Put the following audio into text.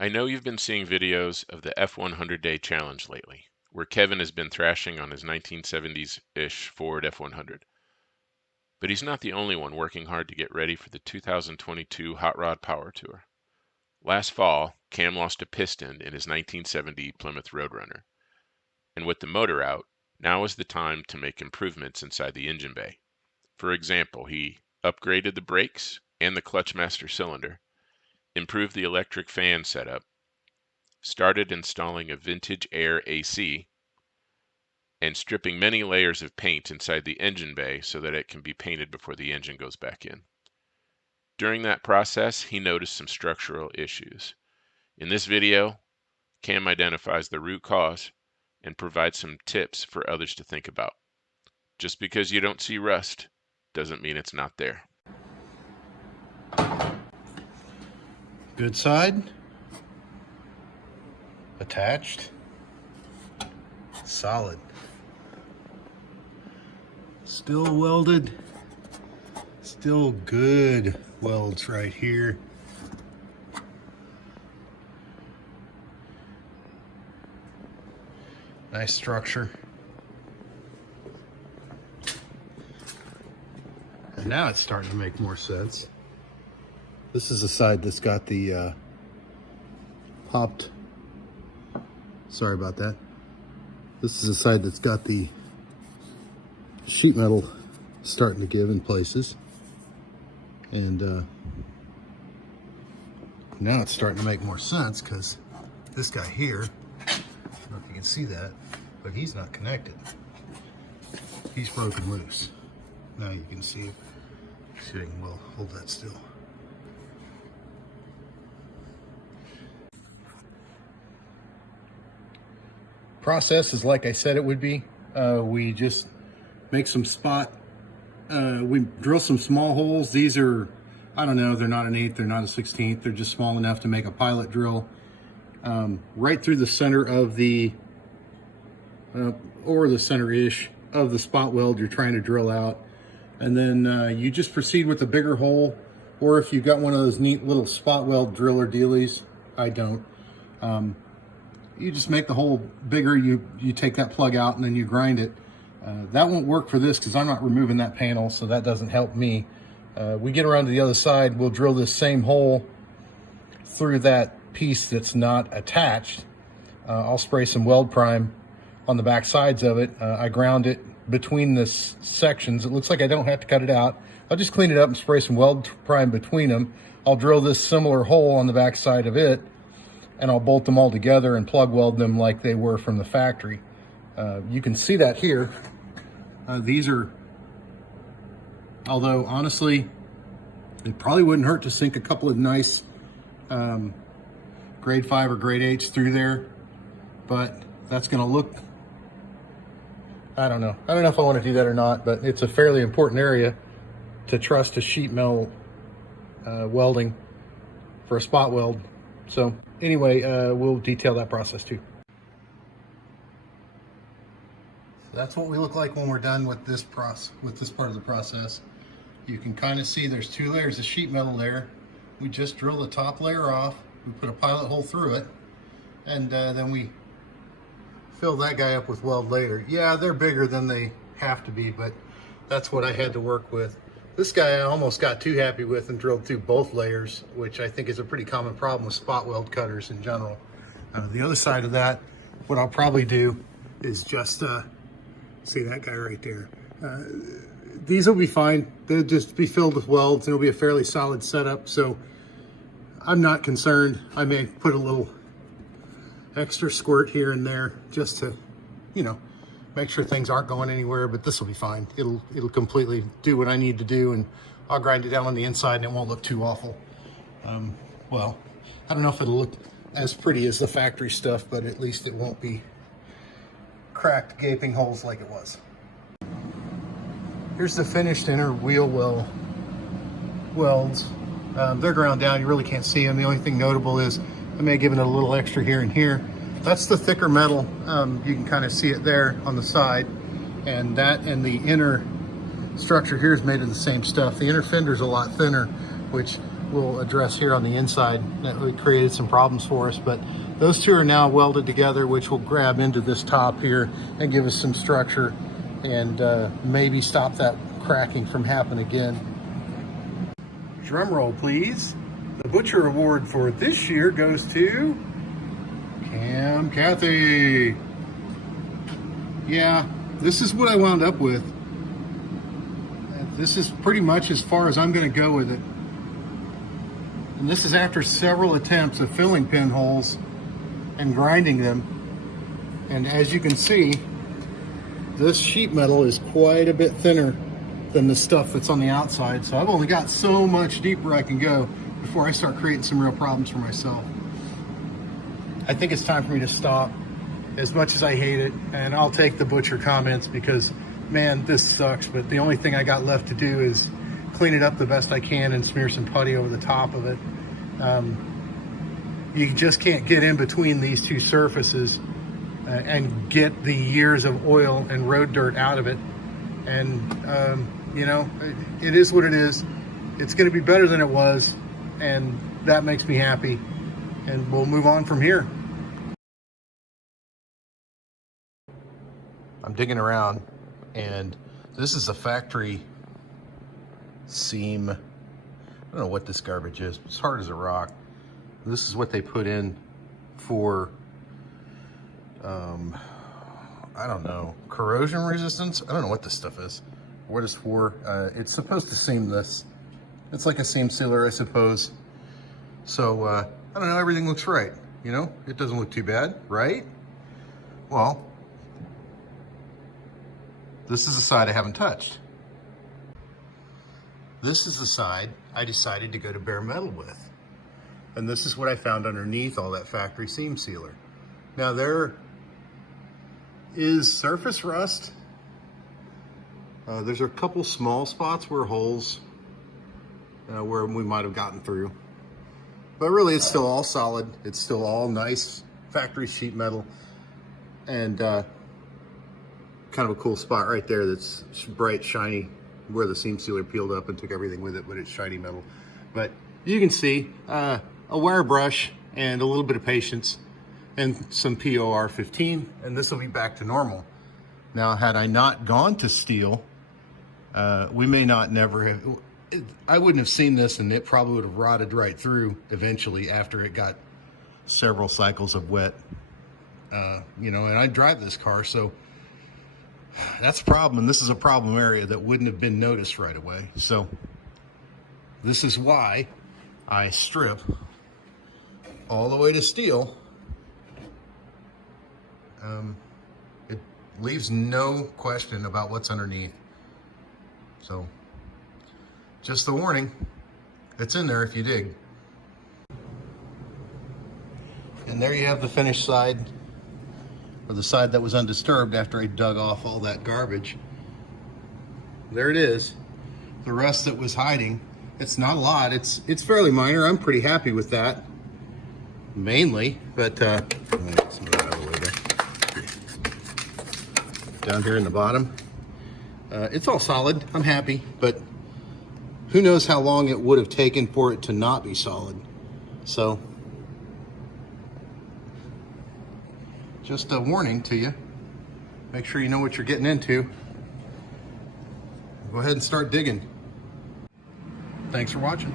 I know you've been seeing videos of the F100 Day Challenge lately, where Kevin has been thrashing on his 1970s-ish Ford F100. But he's not the only one working hard to get ready for the 2022 Hot Rod Power Tour. Last fall, Cam lost a piston in his 1970 Plymouth Roadrunner. And with the motor out, now is the time to make improvements inside the engine bay. For example, he upgraded the brakes and the clutch master cylinder, improved the electric fan setup, started installing a vintage air AC, and stripping many layers of paint inside the engine bay so that it can be painted before the engine goes back in. During that process, he noticed some structural issues. In this video, Cam identifies the root cause and provides some tips for others to think about. Just because you don't see rust doesn't mean it's not there. Good side, attached, solid, still welded, still good welds right here. Nice structure. And now it's starting to make more sense. This is the side that's got the popped, sorry about that. This is the side that's got the sheet metal starting to give in places. And now it's starting to make more sense because this guy here, I don't know if you can see that, but he's not connected. He's broken loose. Now you can see, well, hold that still. Process is like I said it would be. We just make some spot, we drill some small holes. These are, I don't know, they're not an 1/8, they're not a 1/16, they're just small enough to make a pilot drill right through the center of the, or the center-ish of the spot weld you're trying to drill out. And then you just proceed with a bigger hole, or if you've got one of those neat little spot weld driller dealies, I don't. You just make the hole bigger, you take that plug out and then you grind it. That won't work for this because I'm not removing that panel, so that doesn't help me. We get around to the other side, we'll drill this same hole through that piece that's not attached. I'll spray some weld prime on the back sides of it. I ground it between the sections. It looks like I don't have to cut it out. I'll just clean it up and spray some weld prime between them. I'll drill this similar hole on the back side of it, and I'll bolt them all together and plug weld them like they were from the factory. You can see that here. These are, although honestly, it probably wouldn't hurt to sink a couple of nice grade 5 or grade 8s through there, but that's gonna look, I don't know if I want to do that or not, but it's a fairly important area to trust a sheet metal welding for a spot weld. So anyway, we'll detail that process too. So that's what we look like when we're done with this part of the process. You can kind of see there's 2 layers of sheet metal there. We just drill the top layer off, we put a pilot hole through it, and then we fill that guy up with weld later. Yeah, they're bigger than they have to be, but that's what I had to work with. This guy I almost got too happy with and drilled through both layers, which I think is a pretty common problem with spot weld cutters in general. The other side of that, what I'll probably do is just, see that guy right there. These will be fine. They'll just be filled with welds and it'll be a fairly solid setup. So I'm not concerned. I may put a little extra squirt here and there just to, you know, make sure things aren't going anywhere, but this will be fine. It'll completely do what I need to do, and I'll grind it down on the inside and it won't look too awful. Well, I don't know if it'll look as pretty as the factory stuff, but at least it won't be cracked, gaping holes like it was. Here's the finished inner wheel well welds. They're ground down, you really can't see them. The only thing notable is I may have given it a little extra here and here. That's the thicker metal. You can kind of see it there on the side. And that and the inner structure here is made of the same stuff. The inner fender's a lot thinner, which we'll address here on the inside that created some problems for us. But those two are now welded together, which will grab into this top here and give us some structure and maybe stop that cracking from happening again. Drum roll, please. The Butcher Award for this year goes to Cam Cathy. Yeah, this is what I wound up with. This is pretty much as far as I'm going to go with it. And this is after several attempts of filling pinholes and grinding them. And as you can see, this sheet metal is quite a bit thinner than the stuff that's on the outside. So I've only got so much deeper I can go before I start creating some real problems for myself. I think it's time for me to stop, as much as I hate it. And I'll take the Butcher comments because, man, this sucks. But the only thing I got left to do is clean it up the best I can and smear some putty over the top of it. You just can't get in between these two surfaces and get the years of oil and road dirt out of it. And you know, it is what it is. It's going to be better than it was, and that makes me happy. And we'll move on from here. I'm digging around, and this is a factory seam. I don't know what this garbage is, but it's hard as a rock. This is what they put in for, I don't know, corrosion resistance? I don't know what this stuff is, what it's for. It's supposed to seam this. It's like a seam sealer, I suppose. So, I don't know, everything looks right. You know, it doesn't look too bad, right? Well, this is the side I haven't touched. This is the side I decided to go to bare metal with. And this is what I found underneath all that factory seam sealer. Now there is surface rust. There's a couple small spots where holes, where we might have gotten through. But really it's still all solid. It's still all nice factory sheet metal. And kind of a cool spot right there that's bright, shiny, where the seam sealer peeled up and took everything with it, but it's shiny metal. But you can see a wire brush and a little bit of patience and some POR 15, and this will be back to normal. Now, had I not gone to steel, we may not never have, I wouldn't have seen this, and it probably would have rotted right through eventually after it got several cycles of wet. You know, and I drive this car, so that's a problem, and this is a problem area that wouldn't have been noticed right away. So this is why I strip all the way to steel. It leaves no question about what's underneath. So just the warning, it's in there if you dig. And there you have the finished side, or the side that was undisturbed after I dug off all that garbage. There it is. The rest that was hiding, it's not a lot. It's fairly minor. I'm pretty happy with that, mainly. But let me get some of that out of the way there. Down here in the bottom, it's all solid. I'm happy, but who knows how long it would have taken for it to not be solid. So just a warning to you. Make sure you know what you're getting into. Go ahead and start digging. Thanks for watching.